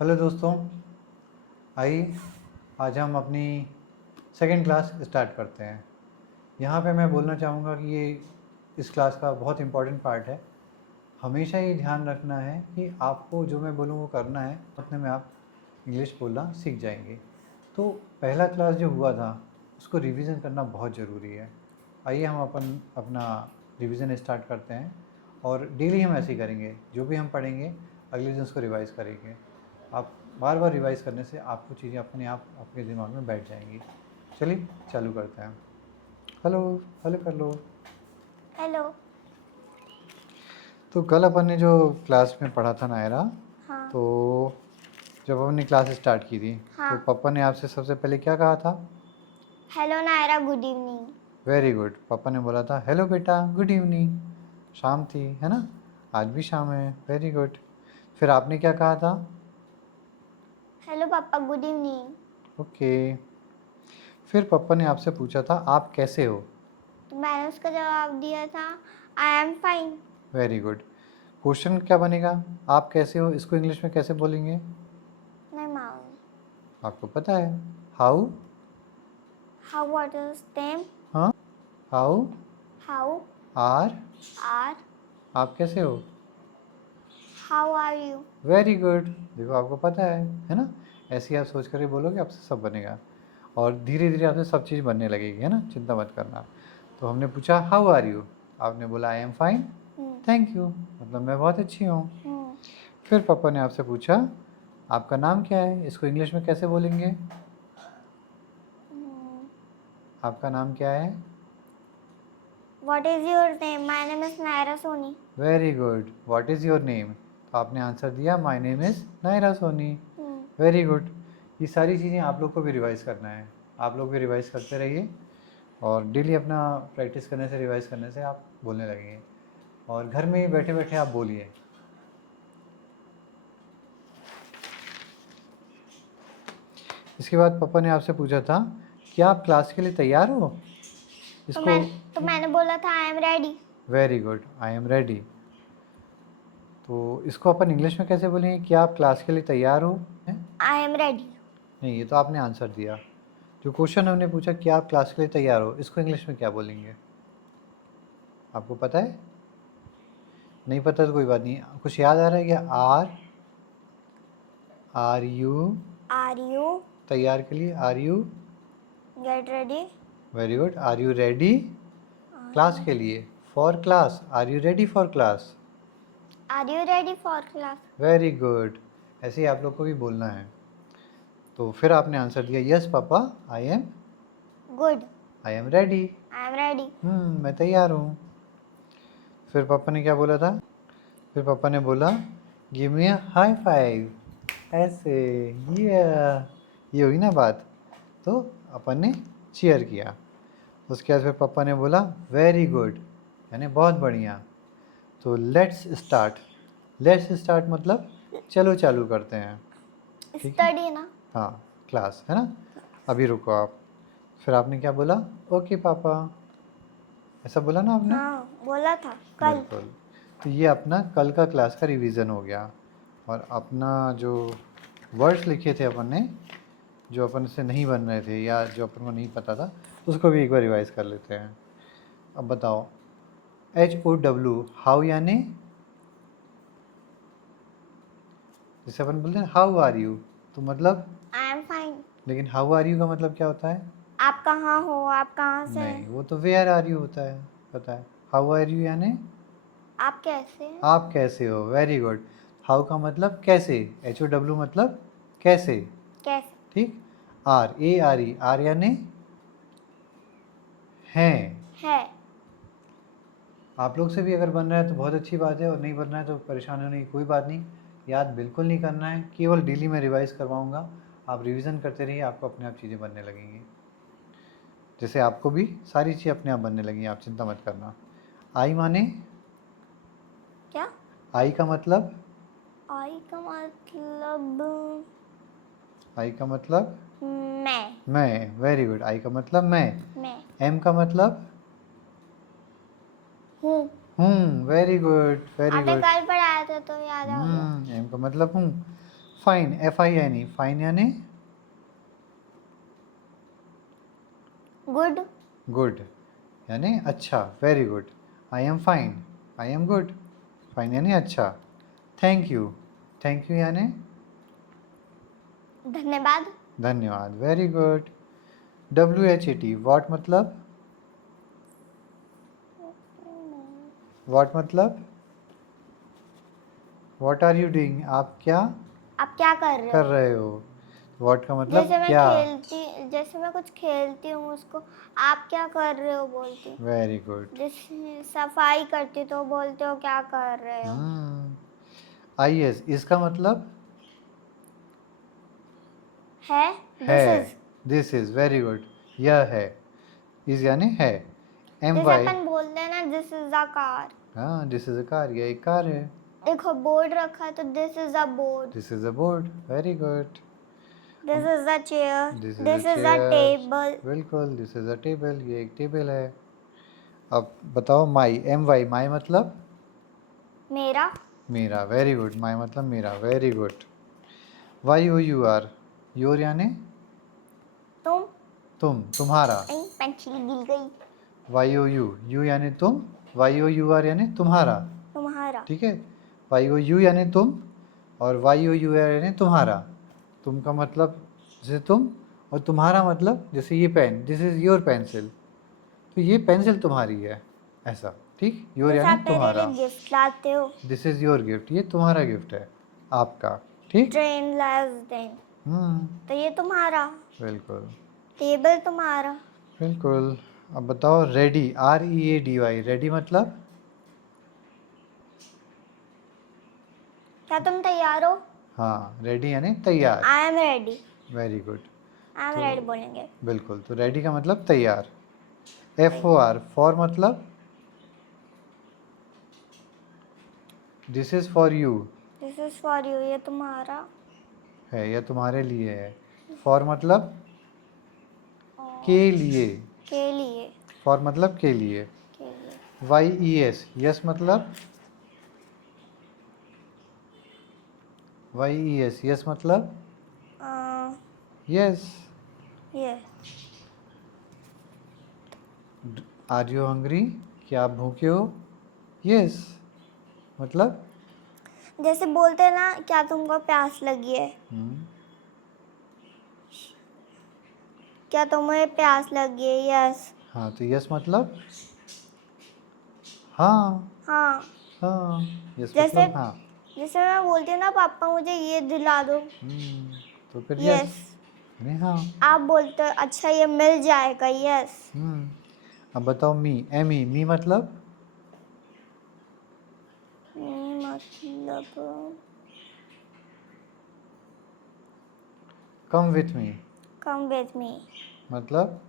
Hello दोस्तों, आइए आज हम अपनी सेकेंड क्लास स्टार्ट करते हैं। यहाँ पे मैं बोलना चाहूँगा कि ये इस क्लास का बहुत इम्पोर्टेंट पार्ट है। हमेशा ये ध्यान रखना है कि आपको जो मैं बोलूँ वो करना है, उतने में आप इंग्लिश बोलना सीख जाएंगे। तो पहला क्लास जो हुआ था उसको रिवीजन करना बहुत ज़रूरी है। आइए हम अपना रिवीजन स्टार्ट करते हैं और डेली हम ऐसे ही करेंगे। जो भी हम पढ़ेंगे अगले दिन उसको रिवाइज़ करेंगे। आप बार बार रिवाइज़ करने से आपको चीज़ें अपने आप आपके दिमाग में बैठ जाएंगी। चलिए चालू करते हैं। हेलो हेलो कर लो। हेलो। तो कल अपन ने जो क्लास में पढ़ा था नायरा, हाँ। तो जब हमने क्लास स्टार्ट की थी हाँ। तो पापा ने आपसे सबसे पहले क्या कहा था? Hello Naira, good evening. Very good. Papa ने बोला था हेलो बेटा गुड इवनिंग। शाम थी है ना, आज भी शाम है। Very good. फिर आपने क्या कहा था? हेलो पापा, गुड इवनिंग। ओके। फिर पापा ने आपसे पूछा था आप कैसे हो? तो मैंने उसका जवाब दिया था, I am fine. Very good. Question क्या बनेगा? आप कैसे हो इसको इंग्लिश में कैसे बोलेंगे? नहीं मालूम। आपको पता है? How? How what is name? हाँ, हाउ हाउ आर? आर आप कैसे हो? How are you? Very good. देखो आपको पता है ना। ऐसे ही आप सोच कर बोलोगे, आपसे सब बनेगा और धीरे धीरे आपसे सब चीज़ बनने लगेगी, है ना। चिंता मत करना। तो हमने पूछा हाउ आर यू, आपने बोला I am fine, thank you, मतलब मैं बहुत अच्छी हूँ। फिर पापा ने आपसे पूछा आपका नाम क्या है, इसको इंग्लिश में कैसे बोलेंगे? आपका नाम क्या है? What is your name? My name is Naira Soni. Very good. What is your name? तो आपने आंसर दिया my name is Naira Soni. Very good. ये सारी चीज़ें आप लोग को भी रिवाइज़ करना है। आप लोग भी रिवाइज़ करते रहिए और डेली अपना प्रैक्टिस करने से, रिवाइज़ करने से आप बोलने लगेंगे और घर में ही बैठे बैठे आप बोलिए। इसके बाद पापा ने आपसे पूछा था क्या आप क्लास के लिए तैयार हो? इसको तो मैंने बोला था I am ready. Very good, I am ready. तो इसको अपन इंग्लिश में कैसे बोलेंगे? क्या आप क्लास के लिए तैयार हो? I am ready. नहीं, ये तो आपने आंसर दिया। जो क्वेश्चन हमने पूछा कि आप क्लास के लिए तैयार हो, इसको इंग्लिश में क्या बोलेंगे? आपको पता है? नहीं पता तो कोई बात नहीं। कुछ याद आ रहा है क्या? आर यू तैयार के लिए are you? Get ready. Very good. Are you ready class के लिए? For class, are you ready for class? Are you ready for class? Very good. ऐसे ही आप लोग को भी बोलना है। तो फिर आपने आंसर दिया yes papa I am good. I am ready. I am ready. मैं तैयार हूँ। फिर पापा ने क्या बोला था? फिर पापा ने बोला give me a high five. ऐसे ये हुई ना बात। तो अपन ने चीयर किया। उसके बाद फिर पापा ने बोला वेरी गुड, यानी बहुत बढ़िया। तो लेट्स स्टार्ट मतलब चलो चालू करते हैं। ठीक है, स्टडी ना। हाँ क्लास है ना। अभी रुको आप। फिर आपने क्या बोला? ओके पापा, ऐसा बोला ना आपने? हाँ बोला था कल। बिल्कुल। तो ये अपना कल का क्लास का रिवीजन हो गया और अपना जो वर्ड्स लिखे थे अपन ने, जो अपन से नहीं बन रहे थे या जो अपन को नहीं पता था, उसको भी एक बार रिवाइज कर लेते हैं। अब बताओ HOW हाउ, यानी जैसे अपन बोलते हैं हाउ आर यू, तो मतलब आई एम फाइन। लेकिन हाउ आर यू का मतलब क्या होता है? आप कहाँ हो? आप कहाँ से नहीं, हैं? वो तो वेयर आर यू होता है, पता है। हाउ आर यू यानी आप कैसे हैं? आप कैसे हो। Very good. हाउ का मतलब कैसे, HOW मतलब कैसे। कैसे? ठीक। ARE, आर यानी हैं। है। आप लोग से भी अगर बन रहा है तो बहुत अच्छी बात है और नहीं बन रहा है तो परेशान होने की कोई बात नहीं। याद बिल्कुल नहीं करना है, केवल डेली में रिवाइज करवाऊंगा। आप रिवीजन करते रहिए, आपको अपने आप चीज़ें बनने लगेंगी। जैसे आपको भी सारी चीज़ें अपने आप बनने लगेंगी, आप चिंता मत करना। आई माने? क्या? आई का मतलब? आई का मतलब आई का मतलब मैं। मैं। Very good. आई का मतलब मैं। मैं एम का मतलब हूँ। हूँ। वेरी गुड वेरी आपने गुड। कल पढ़ाया था तो याद आ गया। एम का मतलब हूँ। फाइन, FINE, फाइन यानी गुड, गुड, यानी अच्छा, very good. I am fine, I am good, fine यानी अच्छा। थैंक यू, थैंक यू यानी धन्यवाद। धन्यवाद, वेरी गुड। WHAT, वॉट मतलब, वॉट मतलब वॉट आर यू डूइंग, आप क्या आप क्या कर रहे कर हो? रहे हो। वॉट का मतलब क्या। जैसे मैं कुछ खेलती हूँ उसको आप क्या कर रहे हो बोलती हूँ। Very good. जैसे सफाई करती तो बोलते हो क्या कर रहे हो। IS, इसका मतलब है, है, this is. This is, very good. यह है, इज यानी है। जैसे MY, अपन बोलते हैं ना दिस इज अ कार। हाँ, दिस इज अ कार, यह एक कार है। देखो बोर्ड रखा है तो this is a board. This is a board, very good. This is a chair. This is a this is a chair, table. बिल्कुल, this is a table, ये एक टेबल है। अब बताओ माई, MY, माई मतलब मेरा। मेरा, वेरी गुड। माई मतलब मेरा, वेरी गुड। YOUR, योर यानी तुम। तुम, तुम्हारा। पेंसिल गिर गई। YOU, यू यानी तुम, YOUR यानी तुम्हारा, तुम्हारा। ठीक है। YOU यानी तुम और YOUR यानी तुम्हारा। तुम का मतलब जैसे तुम, और तुम्हारा मतलब जैसे ये pen, this is your pencil, तो ये पेंसिल तुम्हारी है, ऐसा, ठीक। योर जैसे यानी आप मेरे लिए तुम्हारा। गिफ्ट लाते हो। दिस इज योर गिफ्ट, ये तुम्हारा गिफ्ट है, आपका, ठीक। ट्रेन लास्ट दिन तो ये तुम्हारा। बिल्कुल, टेबल तुम्हारा। बिल्कुल। अब बताओ रेडी, READY, रेडी मतलब क्या तुम तैयार हो? हाँ, रेडी यानी तैयार, I am ready. Very good. I am तो रेडी बोलेंगे। बिल्कुल, तो रेडी का मतलब तैयार। FOR, फॉर मतलब this is for you, this is for you, ये तुम्हारा। है या तुम्हारे लिए है। फॉर मतलब और के लिए, के लिए। फॉर मतलब के लिए। के लिए। YES, यस मतलब YES, यस मतलब यस। ये आर यू हंग्री, क्या आप भूखे हो। यस मतलब जैसे बोलते हैं ना क्या तुमको प्यास लगी है। क्या तुम्हें प्यास लगी है? यस। हाँ, तो यस मतलब हाँ, हाँ। हाँ, यस जैसे मतलब हाँ। जैसे मैं बोलती हूँ ना पापा मुझे ये दिला दो। तो फिर यस यस। यानी हाँ। आप बोलते हो अच्छा ये मिल जाएगा। यस। अब बताओ मी, ME, मी मतलब मतलब come with me, come with me. मतलब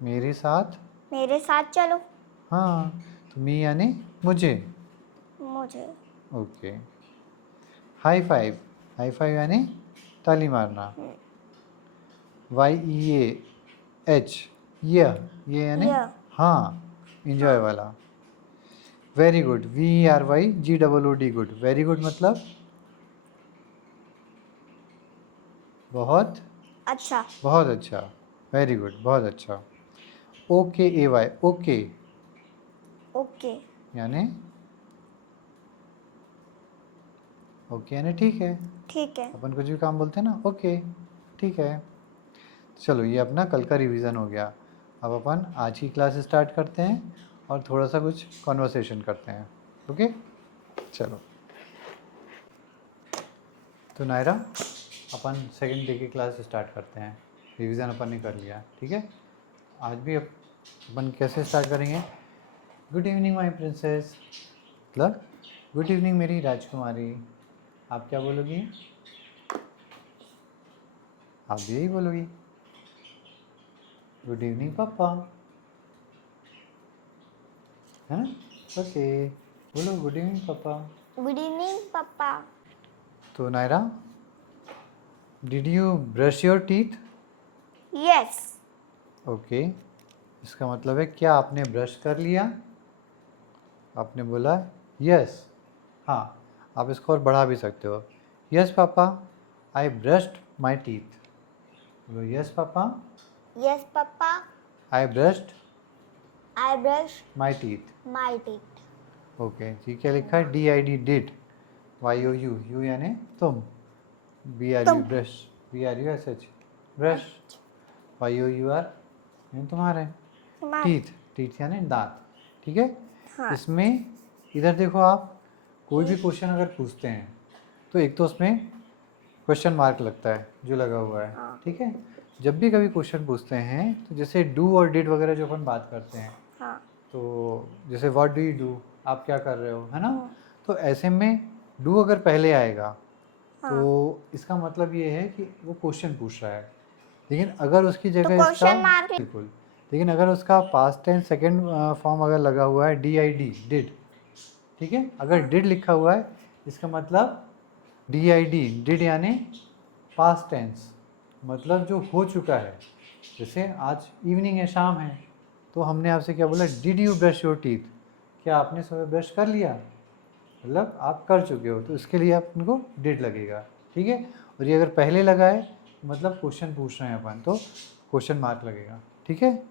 मेरे साथ। मेरे साथ चलो। हाँ, तो मी यानी मुझे, मुझे। Okay. High five, high five यानी ताली मारना। YEAH, ये यानी यह। हाँ, इंजॉय हाँ। वाला। Very good, VERYGOOD, good, very good मतलब बहुत, अच्छा। बहुत अच्छा, वेरी गुड, बहुत अच्छा। OKAY, okay okay. यानी ओके यानी ठीक है। ठीक है। अपन कुछ भी काम बोलते हैं ना, ओके, ठीक है। चलो, ये अपना कल का रिवीजन हो गया। अब अपन आज की क्लास स्टार्ट करते हैं और थोड़ा सा कुछ कॉन्वर्सेशन करते हैं, ओके। चलो, तो नायरा, अपन सेकंड डे की क्लास स्टार्ट करते हैं। रिवीजन अपन ने कर लिया, ठीक है। आज भी अपन कैसे स्टार्ट करेंगे। गुड इवनिंग माय प्रिंसेस, मतलब गुड इवनिंग मेरी राजकुमारी। आप क्या बोलोगी, आप भी यही बोलोगी। गुड इवनिंग पापा, है ना, ओके, बोलो good evening papa. Good evening papa. तो Naira, did you brush your teeth. Yes. Okay, इसका मतलब है क्या आपने ब्रश कर लिया। आपने बोला यस, हाँ। आप इसको और बढ़ा भी सकते हो। Yes papa I brushed my teeth. बोलो yes papa Yes, Papa. I brushed I brush my teeth. my teeth. Okay जी, क्या लिखा है? DID डिड, YOU यू यानी तुम, BRU तुम। ब्रश, BRUSH ब्रश, YOUR यानी तुम्हारे, तुम्हारे। टीथ, टीथ यानी दांत। ठीक है। हाँ। इसमें इधर देखो, आप कोई भी क्वेश्चन अगर पूछते हैं तो एक तो उसमें क्वेश्चन मार्क लगता है जो लगा हुआ है। हाँ। ठीक है। जब भी कभी क्वेश्चन पूछते हैं तो जैसे डू और डिड वगैरह जो अपन बात करते हैं, हाँ। तो जैसे व्हाट डू यू डू, आप क्या कर रहे हो, है ना। हाँ। तो ऐसे में डू अगर पहले आएगा हाँ। तो इसका मतलब ये है कि वो क्वेश्चन पूछ रहा है। लेकिन अगर उसकी तो जगह इसका क्वेश्चन मार्क। बिल्कुल, लेकिन अगर उसका पास्ट टेंस सेकंड फॉर्म अगर लगा हुआ है DID डिड, ठीक है, अगर डिड लिखा हुआ है इसका मतलब DID डिड यानी पास्ट टेंस, मतलब जो हो चुका है। जैसे आज इवनिंग है, शाम है, तो हमने आपसे क्या बोला? Did you brush your teeth? क्या आपने सुबह ब्रश कर लिया? मतलब आप कर चुके हो, तो इसके लिए आप उनको डिड लगेगा। ठीक है। और ये अगर पहले लगा है मतलब क्वेश्चन पूछ रहे हैं अपन, तो क्वेश्चन मार्क लगेगा। ठीक है।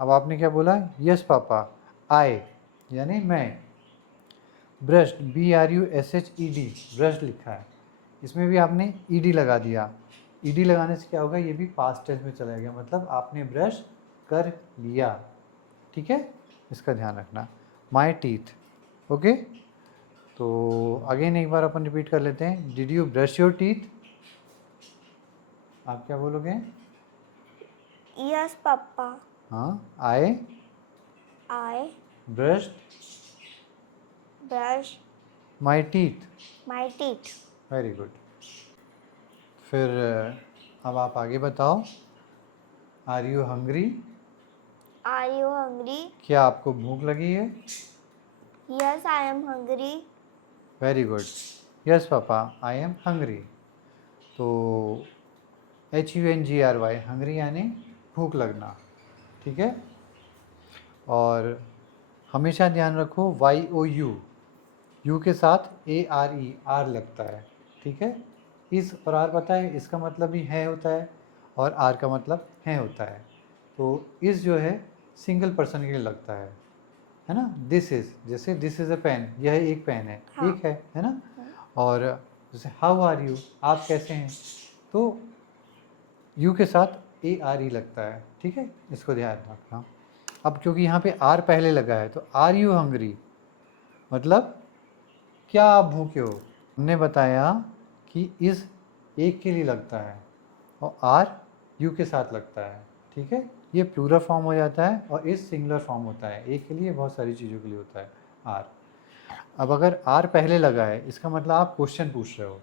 अब आपने क्या बोला? यस पापा आई यानी मैं, ब्रश्ड BRUSHED ब्रश लिखा है, इसमें भी आपने ED लगा दिया। ED लगाने से क्या होगा? ये भी पास्ट टेंस में चला गया, मतलब आपने ब्रश कर लिया। ठीक है, इसका ध्यान रखना। My teeth. ओके, तो अगेन एक बार अपन रिपीट कर लेते हैं। Did you brush your teeth? आप क्या बोलोगे? Yes, Papa. हाँ, I I brushed brush my teeth. my teeth. Very good. फिर अब आप आगे बताओ। Are you hungry? Are you hungry? क्या आपको भूख लगी है? Yes, I am hungry. Very good. Yes papa I am hungry. तो HUNGRY हंग्री यानी भूख लगना। ठीक है। और हमेशा ध्यान रखो YOU, यू के साथ ARE आर लगता है। ठीक है। इस और आर पता है इसका मतलब भी है होता है, और आर का मतलब है होता है। तो इस जो है सिंगल पर्सन के लिए लगता है ना। दिस इज़, जैसे दिस इज़ अ पेन, यह एक पेन है, हाँ। एक है ना। और जैसे हाउ आर यू, आप कैसे हैं, तो यू के साथ ARE लगता है। ठीक है, इसको ध्यान रखना। अब क्योंकि यहाँ पे आर पहले लगा है, तो आर यू हंग्री मतलब क्या आप भूखे हो। हमने बताया कि इस एक के लिए लगता है और आर यू के साथ लगता है। ठीक है, ये प्लूरल फॉर्म हो जाता है और इस सिंगुलर फॉर्म होता है। एक के लिए, बहुत सारी चीज़ों के लिए होता है आर। अब अगर आर पहले लगा है इसका मतलब आप क्वेश्चन पूछ रहे हो।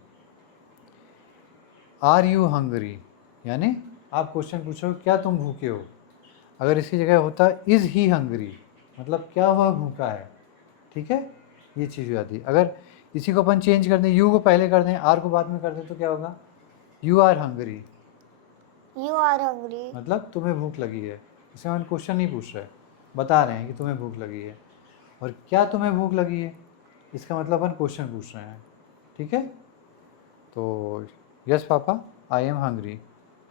आर यू हंग्री यानी आप क्वेश्चन पूछ रहे हो, क्या तुम भूखे हो। अगर इसकी जगह होता इज़ ही हंग्री, मतलब क्या वह भूखा है। ठीक है, ये चीज़ हो जाती है। अगर इसी को अपन चेंज कर दें, यू को पहले कर दें, आर को बाद में कर दें, तो क्या होगा? You are hungry, You are hungry. मतलब तुम्हें भूख लगी है। इसमें हम क्वेश्चन नहीं पूछ रहे, बता रहे हैं कि तुम्हें भूख लगी है। और क्या तुम्हें भूख लगी है, इसका मतलब अपन क्वेश्चन पूछ रहे हैं। ठीक है। तो yes papa I am hungry,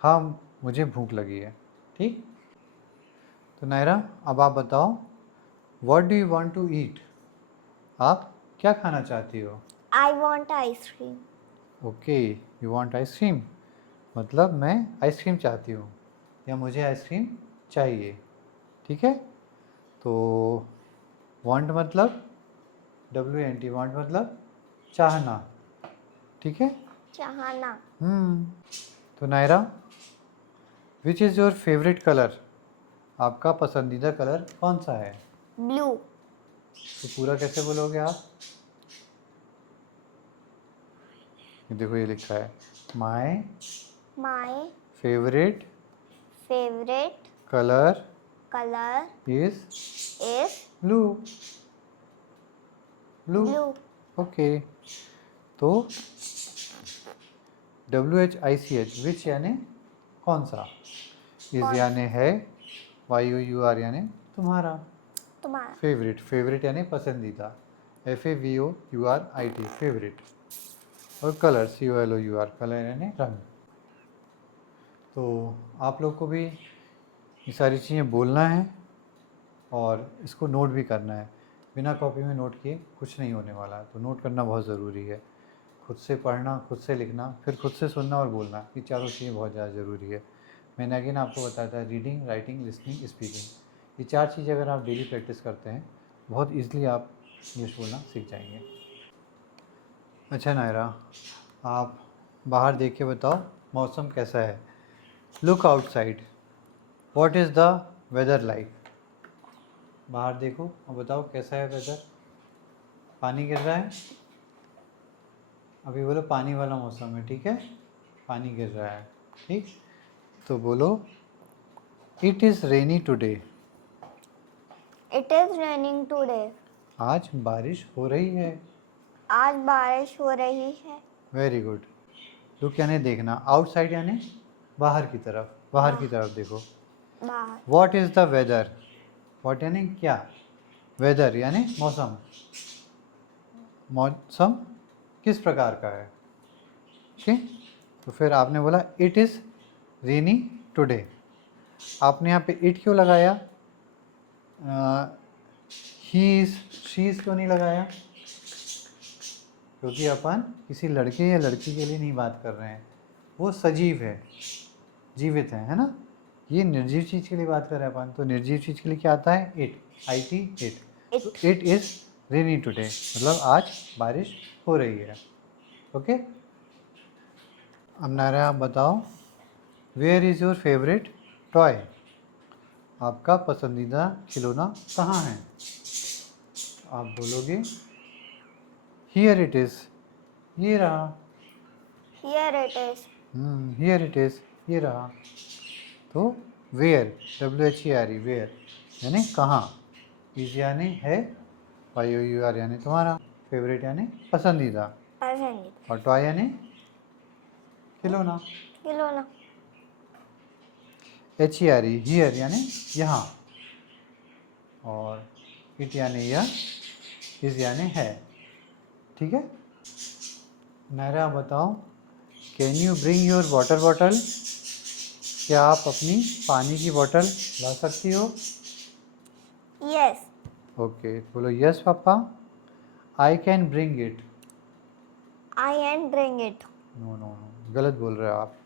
हाँ मुझे भूख लगी है। ठीक। तो नायरा अब आप बताओ, what do you want to eat? आप क्या खाना चाहती हो? I want ice cream. Okay, you want ice cream, मतलब मैं आइसक्रीम चाहती हूँ या मुझे आइसक्रीम चाहिए। ठीक है। तो वांट मतलब WANT, वांट मतलब चाहना। ठीक है। चाहना। तो Naira, which is your favourite colour? आपका पसंदीदा कलर कौन सा है? Blue. तो पूरा कैसे बोलोगे आप? ये देखो, ये लिखा है my My favourite favorite colour color is is blue. Blue, blue. Okay. तो WHICH विच यानी कौन सा, इज कौन? यानी है, YOUR यानी तुम्हारा, तुम्हारा। फेवरेट, फेवरेट यानी पसंदीदा, FAVOURIT फेवरेट। और कलर COLOUR, कलर यानी रंग। तो आप लोग को भी ये सारी चीज़ें बोलना है और इसको नोट भी करना है। बिना कॉपी में नोट किए कुछ नहीं होने वाला, तो नोट करना बहुत ज़रूरी है। खुद से पढ़ना, खुद से लिखना, फिर खुद से सुनना और बोलना, ये चारों चीज़ें बहुत ज़्यादा ज़रूरी है। मैंने अगेन आपको बताया था, रीडिंग, राइटिंग, लिसनिंग, स्पीकिंग, ये 4 चीज़ें अगर आप डेली प्रैक्टिस करते हैं, बहुत ईज़िली आप इंग्लिश बोलना सीख जाएंगे। अच्छा नायरा, आप बाहर देख के बताओ मौसम कैसा है। Look outside, what is the weather like. बाहर देखो और बताओ कैसा है वेदर। पानी गिर रहा है, अभी बोलो पानी वाला मौसम है, ठीक है, पानी गिर रहा है, ठीक। तो बोलो it is rainy today. It is raining today. आज बारिश हो रही है। आज बारिश हो रही है। Very good. लुक यानी देखना, आउटसाइड यानी बाहर की तरफ, बाहर की तरफ देखो। बाहर। What is the weather, what यानी क्या, वेदर यानी मौसम, मौसम किस प्रकार का है, ठीक। तो फिर आपने बोला इट इज़ रेनी टुडे। आपने यहाँ पे इट क्यों लगाया, ही इज़, शी इज़ क्यों नहीं लगाया, क्योंकि अपन किसी लड़के या लड़की के लिए नहीं बात कर रहे हैं, वो सजीव है, जीवित है ना। ये निर्जीव चीज़ के लिए बात कर रहे हैं अपन, तो निर्जीव चीज़ के लिए क्या आता है, it, IT, it. It is rainy today मतलब आज बारिश हो रही है, ओके। अब नारा आप बताओ, where is your favourite toy, आपका पसंदीदा खिलौना कहाँ है। आप बोलोगे हियर इट इज़, ये रहा। Here it is. Here it is, ये रहा। तो वेयर, WHERE, वेयर यानी कहाँ, इज यानी है, YOUR यानी तुम्हारा, फेवरेट यानी पसंदीदा, पसंदीदा। और टॉय यानी खिलौना। खिलौना। HERE, हियर यानी यहाँ, और इट यानी यह, इज यानी है, ठीक है। नायरा बताओ, can you bring your water bottle, क्या आप अपनी पानी की बोतल ला सकती हो। यस। ओके, बोलो yes papa, I can bring it. I can bring it. No no no, गलत बोल रहे हो आप।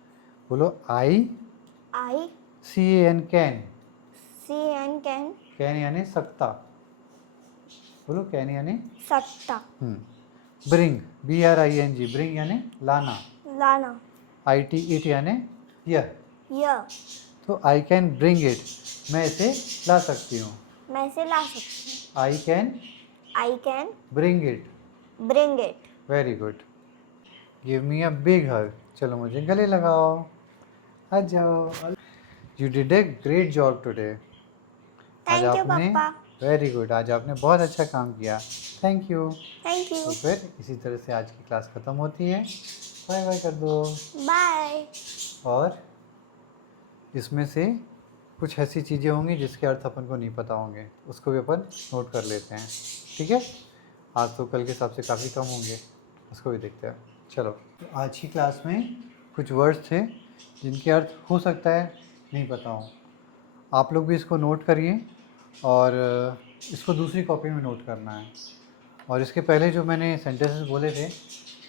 बोलो I I CAN, can, can. Can यानी सकता, बोलो कैन यानी सकता। ब्रिंग, BRING, ब्रिंग यानी लाना, लाना। IT, इट यानी यह। यह। तो आई कैन ब्रिंग इट, मैं इसे ला सकती हूँ। मैं इसे ला सकती हूँ। I can I can bring it. Bring it. Very good. Give me a big हग, चलो मुझे गले लगाओ, आ जाओ। You did a great job today, आज थैंक यू आपने, पापा। वेरी गुड, आज आपने बहुत अच्छा काम किया, थैंक यू। थैंक तो यू। फिर इसी तरह से आज की क्लास ख़त्म होती है, बाय बाय कर दो। बाय। और इसमें से कुछ ऐसी चीज़ें होंगी जिसके अर्थ अपन को नहीं पता होंगे, उसको भी अपन नोट कर लेते हैं, ठीक है। आज तो कल के हिसाब से काफ़ी कम होंगे, उसको भी देखते हैं। चलो, तो आज की क्लास में कुछ वर्ड्स थे जिनके अर्थ हो सकता है नहीं पता हो, आप लोग भी इसको नोट करिए और इसको दूसरी कॉपी में नोट करना है। और इसके पहले जो मैंने सेंटेंसेस बोले थे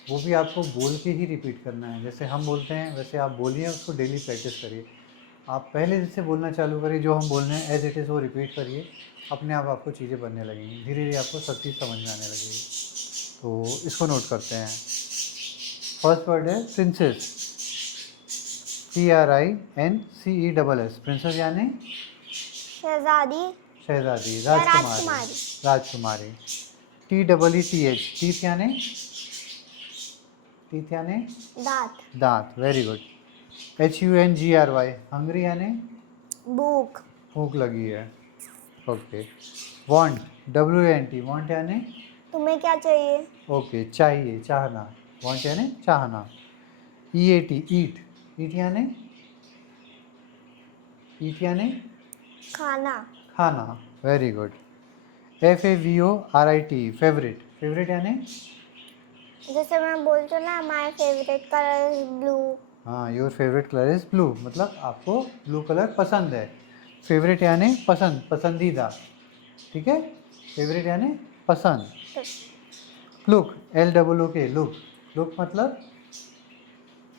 वो भी आपको बोल के ही रिपीट करना है, जैसे हम बोलते हैं वैसे आप बोलिए, उसको डेली प्रैक्टिस करिए। आप पहले जैसे बोलना चालू करिए, जो हम बोल रहे हैं एज इट इज़ वो रिपीट करिए, अपने आप आपको चीज़ें बनने लगेंगी, धीरे धीरे आपको सब चीज़ समझ में आने लगेगी। तो इसको नोट करते हैं। फर्स्ट वर्ड है प्रिंसेस, PRINCESS, प्रिंसेस यानी शहजादी। शहजादी, या राजकुमारी, राजकुमारी। TEETH, टीथ यानी, टीथ यानी दांत। दांत, वेरी गुड। HUNGRY, हंग्री यानी भूख। भूख लगी है, ओके। वांट, WANT, वांट यानी तुम्हें क्या चाहिए। ओके, चाहिए, चाहना, वांट यानी चाहना। EAT, ईट, ईट यानी, ईट यानी खाना। खाना, very good. FAVORIT, favourite, favourite यानी जैसे मैं बोलती हूँ ना, my favourite colour is blue. हाँ, your favourite colour is blue, मतलब आपको ब्लू कलर पसंद है। फेवरेट यानी पसंद, पसंदीदा, ठीक है। फेवरेट यानी पसंद। लुक, LOOK, लुक, लुक मतलब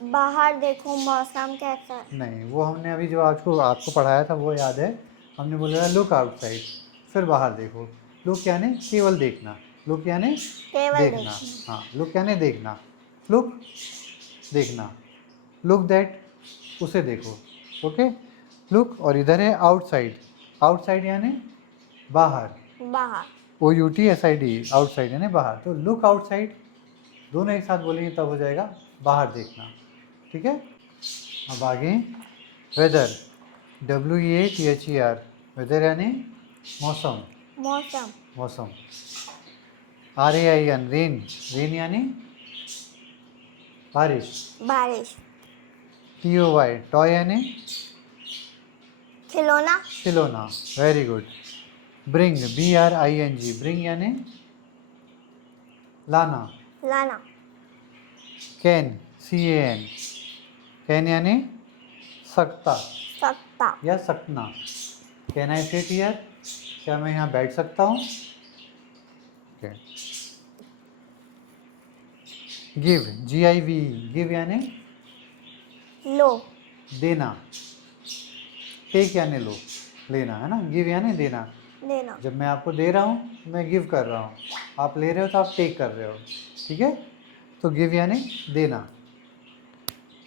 बाहर देखो मौसम कैसा है। नहीं, वो हमने अभी जो आपको आपको पढ़ाया था वो याद है। हमने बोला लुक आउटसाइड, फिर बाहर देखो। लुक यानी केवल देखना, लुक यानी केवल देखना। देखना। हाँ, लुक यानी देखना, लुक देखना, लुक दैट उसे देखो, ओके। लुक, और इधर है आउटसाइड, आउटसाइड यानी बाहर, बाहर। OUTSID, आउटसाइड यानी बाहर। तो लुक आउटसाइड दोनों एक साथ बोलेंगे तब हो जाएगा बाहर देखना, ठीक है। अब आगे वेदर, WEATHER, वेदर यानी मौसम, मौसम। मौसम। RAIN, रेन, रेन यानी बारिश। बारिश। TOY, टॉय यानी खिलौना। खिलौना, very good. Bring, BRING, bring यानी लाना। लाना। कैन, CAN, कैन यानी सकता सकता। या सकना। कैन आई सिट हियर, क्या मैं यहाँ बैठ सकता हूँ। गिव, GIVE, गिव यानी लो। देना। टेक यानी लो, लेना, है ना। गिव यानी देना। देना। जब मैं आपको दे रहा हूँ तो मैं गिव कर रहा हूँ, आप ले रहे हो तो आप टेक कर रहे हो, ठीक है। तो गिव यानी देना।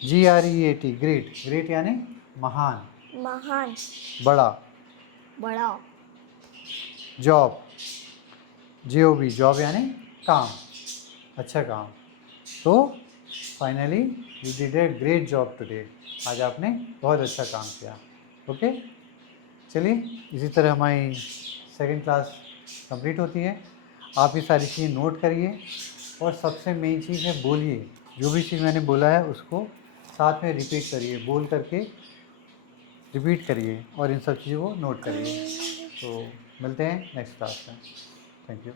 GREAT, ग्रेट, ग्रेट यानी महान, महान। बड़ा। बड़ा। जॉब, JOB, जॉब यानी काम, अच्छा काम। तो finally you did a great job today, आज आपने बहुत अच्छा काम किया, ओके। चलिए, इसी तरह हमारी सेकंड क्लास कंप्लीट होती है। आप ये सारी चीज़ें नोट करिए, और सबसे मेन चीज़ है बोलिए, जो भी चीज़ मैंने बोला है उसको साथ में रिपीट करिए, बोल करके रिपीट करिए, और इन सब चीज़ों को नोट करिए। तो मिलते हैं नेक्स्ट क्लास में, थैंक यू।